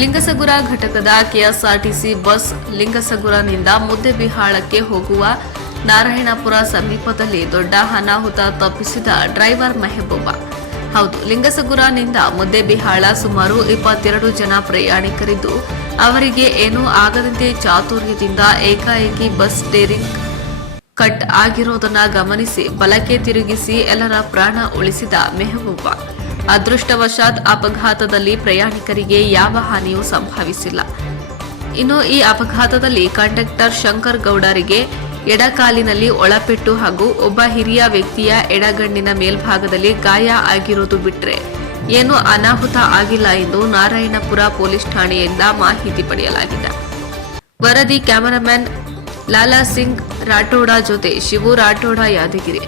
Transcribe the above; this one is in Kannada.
ಲಿಂಗಸಗುರ ಘಟಕದ ಕೆಎಸ್ಆರ್ಟಿಸಿ ಬಸ್ ಲಿಂಗಸಗುರನಿಂದ ಮುದ್ದೆಬಿಹಾಳಕ್ಕೆ ಹೋಗುವ ನಾರಾಯಣಪುರ ಸಮೀಪದಲ್ಲಿ ದೊಡ್ಡ ಅನಾಹುತ ತಪ್ಪಿಸಿದ ಡ್ರೈವರ್ ಮೆಹಬೂಬ. ಹೌದು, ಲಿಂಗಸಗುರನಿಂದ ಮುದ್ದೆಬಿಹಾಳ ಸುಮಾರು ಇಪ್ಪತ್ತೆರಡು ಜನ ಪ್ರಯಾಣಿಕರಿದ್ದು, ಅವರಿಗೆ ಏನೂ ಆಗದಂತೆ ಚಾತುರ್ಯದಿಂದ ಏಕಾಏಕಿ ಬಸ್ ಸ್ಟೇರಿಂಗ್ ಕಟ್ ಆಗಿರೋದನ್ನ ಗಮನಿಸಿ, ಬಲಕ್ಕೆ ತಿರುಗಿಸಿ ಎಲ್ಲರ ಪ್ರಾಣ ಉಳಿಸಿದ ಮೆಹಬೂಬ. ಅದೃಷ್ಟವಶಾತ್ ಅಪಘಾತದಲ್ಲಿ ಪ್ರಯಾಣಿಕರಿಗೆ ಯಾವ ಹಾನಿಯೂ ಸಂಭವಿಸಿಲ್ಲ. ಇನ್ನು ಈ ಅಪಘಾತದಲ್ಲಿ ಕಂಡಕ್ಟರ್ ಶಂಕರ್ ಗೌಡರಿಗೆ ಎಡಕಾಲಿನಲ್ಲಿ ಒಳಪೆಟ್ಟು ಹಾಗೂ ಒಬ್ಬ ಹಿರಿಯ ವ್ಯಕ್ತಿಯ ಎಡಗಣ್ಣಿನ ಮೇಲ್ಭಾಗದಲ್ಲಿ ಗಾಯ ಆಗಿರೋದು ಬಿಟ್ಟರೆ ಏನೂ ಅನಾಹುತ ಆಗಿಲ್ಲ ಎಂದು ನಾರಾಯಣಪುರ ಪೊಲೀಸ್ ಠಾಣೆಯಿಂದ ಮಾಹಿತಿ ಪಡೆಯಲಾಗಿದೆ. ವರದಿ ಕ್ಯಾಮರಾಮ್ಯಾನ್ ಲಾಲಾ ಸಿಂಗ್ ರಾಠೋಡ ಜೊತೆ ಶಿವು ರಾಠೋಡ ಯಾದಗಿರಿ.